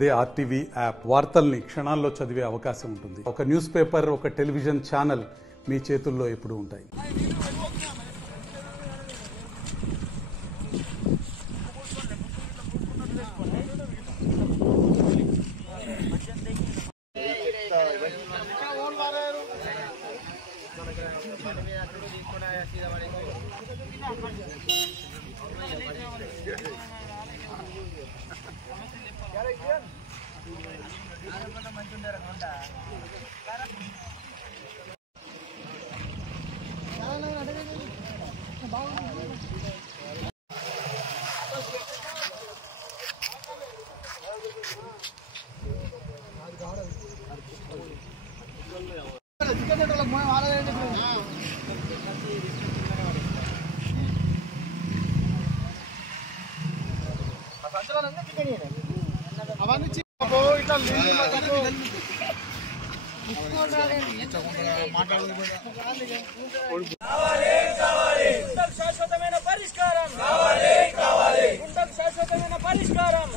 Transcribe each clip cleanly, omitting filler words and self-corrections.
అదే RTV app వార్తల్ని క్షణాల్లో చదివే అవకాశం ఉంటుంది. ఒక న్యూస్ పేపర్, ఒక టెలివిజన్ ఛానల్ మీ చేతుల్లో ఎప్పుడూ ఉంటాయి. శాశ్వతమైన పరిష్కారం శాశ్వతమైన పరిష్కారం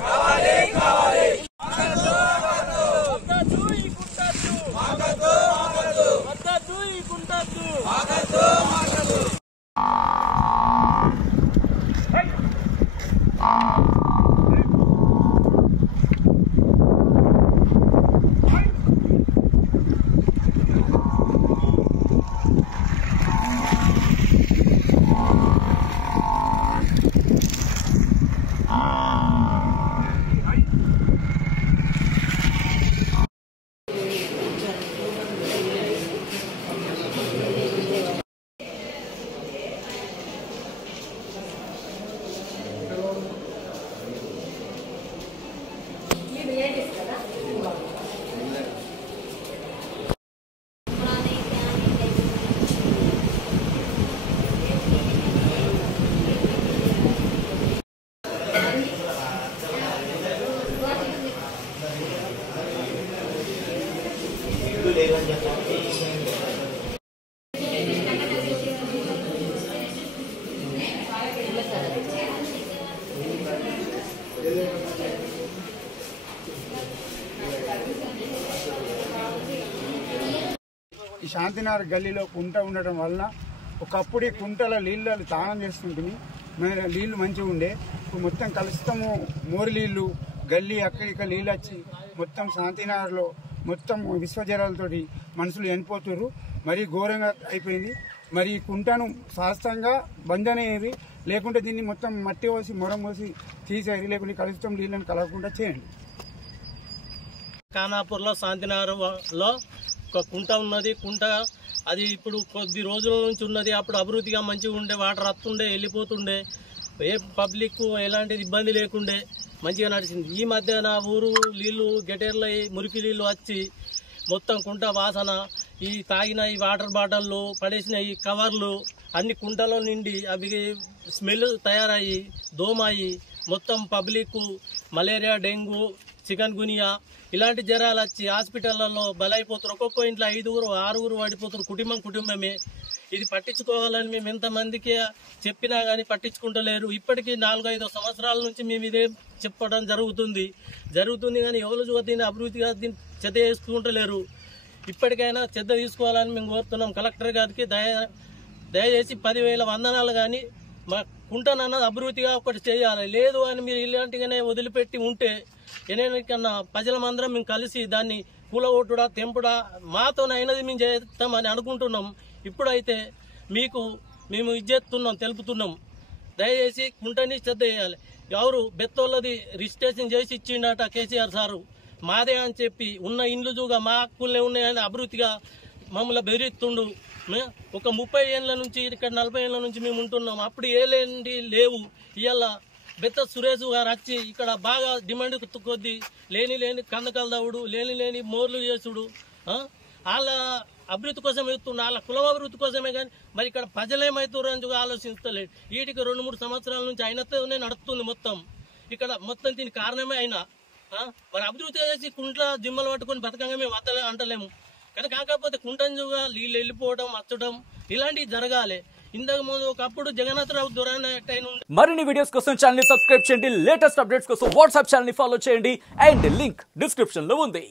ఈ శాంతినగర్ గల్లీలో కుంట ఉండటం వలన ఒకప్పుడు ఈ కుంటల నీళ్ళు తానం చేస్తుంటుంది. నీళ్లు మంచిగా ఉండే, ఇప్పుడు మొత్తం కలుస్తాము మోరి నీళ్లు గల్లీ అక్కడిక్కడ నీళ్ళు వచ్చి మొత్తం శాంతినగర్లో మొత్తం విశ్వజరాలతోటి మనుషులు చనిపోతున్నారు. మరీ ఘోరంగా అయిపోయింది. మరి ఈ కుంటను శాస్త్రంగా బంద్ అనేది, లేకుంటే దీన్ని మొత్తం మట్టి పోసి మొరం పోసి తీసేయాలి, లేకుంటే కలుస్తాం నీళ్ళని కలగకుండా చేయండి. ఖానాపూర్లో శాంతినగర్లో ఒక కుంట ఉన్నది. కుంట అది ఇప్పుడు కొద్ది రోజుల నుంచి ఉన్నది. అప్పుడు అభివృద్ధిగా మంచిగా ఉండే, వాటర్ వస్తుండే వెళ్ళిపోతుండే, ఏ పబ్లిక్ ఎలాంటి ఇబ్బంది లేకుండే మంచిగా నడిచింది. ఈ మధ్య నా ఊరు నీళ్లు గెటేర్లు మురికి నీళ్లు వచ్చి మొత్తం కుంట వాసన, ఈ తాగిన ఈ వాటర్ బాటిల్లు పడేసిన ఈ కవర్లు అన్ని కుంటలో నిండి అవి స్మెల్ తయారయ్యి దోమయ్యి మొత్తం పబ్లిక్ మలేరియా, డెంగ్యూ, చికెన్ గునియా ఇలాంటి జ్వరాలు వచ్చి హాస్పిటళ్లలో బలైపోతారు. ఒక్కొక్క ఇంట్లో 5, 6 పడిపోతారు. కుటుంబమే ఇది పట్టించుకోవాలని మేము ఎంతమందికి చెప్పినా గానీ పట్టించుకుంటలేరు. ఇప్పటికీ 4-5 సంవత్సరాల నుంచి మేము ఇదే చెప్పడం జరుగుతుంది కానీ ఎవరు దీన్ని అభివృద్ధిగా దీన్ని చెత్త చేసుకుంటలేరు. ఇప్పటికైనా చెత్త తీసుకోవాలని మేము కోరుతున్నాం. కలెక్టర్ గారికి దయచేసి 10,000 వందనాలు కానీ మా కుంటనన్నది అభివృద్ధిగా ఒకటి చేయాలి. లేదు అని మీరు ఇలాంటిగానే వదిలిపెట్టి ఉంటే ఎన్నైనా ప్రజలమందరం మేము కలిసి దాన్ని కూలగొట్టుడా తెంపుడా మాతోనైనది మేము చేస్తామని అనుకుంటున్నాం. ఇప్పుడైతే మేము ఇచ్చేస్తున్నాం, తెలుపుతున్నాం. దయచేసి కుంటని శ్రద్ధ చేయాలి. ఎవరు బెత్తోళ్ళది రిజిస్ట్రేషన్ చేసి ఇచ్చిండట కేసీఆర్ సారు, మాదే అని చెప్పి ఉన్న ఇండ్లు చూగా మా హక్కులే ఉన్నాయని అభివృద్ధిగా మమ్మల్ని బెదిరిస్తుండు. ఒక 30 ఏళ్ల నుంచి ఇక్కడ 40 ఏళ్ల నుంచి మేము ఉంటున్నాం. అప్పుడు ఏలేంటి లేవు. ఇవాళ బెత్త సురేష్ గారు వచ్చి ఇక్కడ బాగా డిమాండ్ కొద్ది లేని కందకాలు దవ్వుడు, లేని మోర్లు చేసుడు, వాళ్ళ అభివృద్ధి కోసం ఎత్తున్నా, వాళ్ళ కులం అభివృద్ధి కోసమే. కానీ మరి ఇక్కడ ప్రజలేమవుతారు అని ఆలోచిస్తలేడు. వీటికి 2-3 సంవత్సరాల నుంచి అయినతోనే నడుస్తుంది మొత్తం. ఇక్కడ మొత్తం దీనికి కారణమే అయినా మరి అభివృద్ధి చేసి కుంట్ల జిమ్మలు పట్టుకొని బతకంగా మేము వద్దలే అంటలేము. కానీ కాకపోతే కుంటంజుగా నీళ్ళు వెళ్ళిపోవడం వచ్చడం ఇలాంటివి జరగాలి. ఇంతకు ముందు ఒకప్పుడు జగన్నాథరావు దురానాయక్ అయిన మరిన్ని వీడియోస్ కోసం ఛానల్ ని సబ్స్క్రైబ్ చేయండి, లేటెస్ట్ అప్డేట్స్ కోసం వాట్సాప్ ఛానల్ ని ఫాలో చేయండి అండ్ లింక్ డిస్క్రిప్షన్ లో ఉంది.